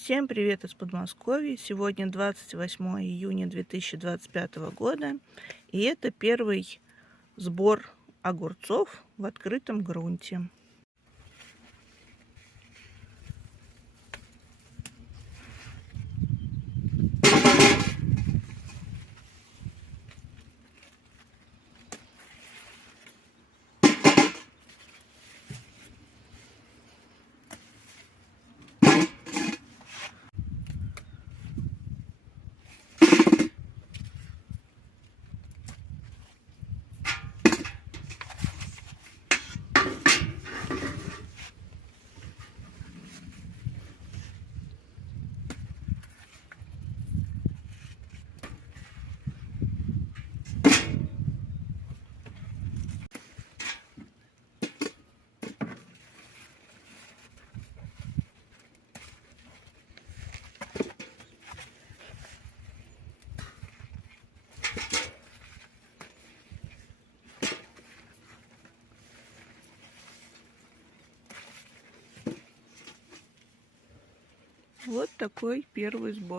Всем привет из Подмосковья! Сегодня 28 июня 2025 года, и это первый сбор огурцов в открытом грунте. Вот такой первый сбор.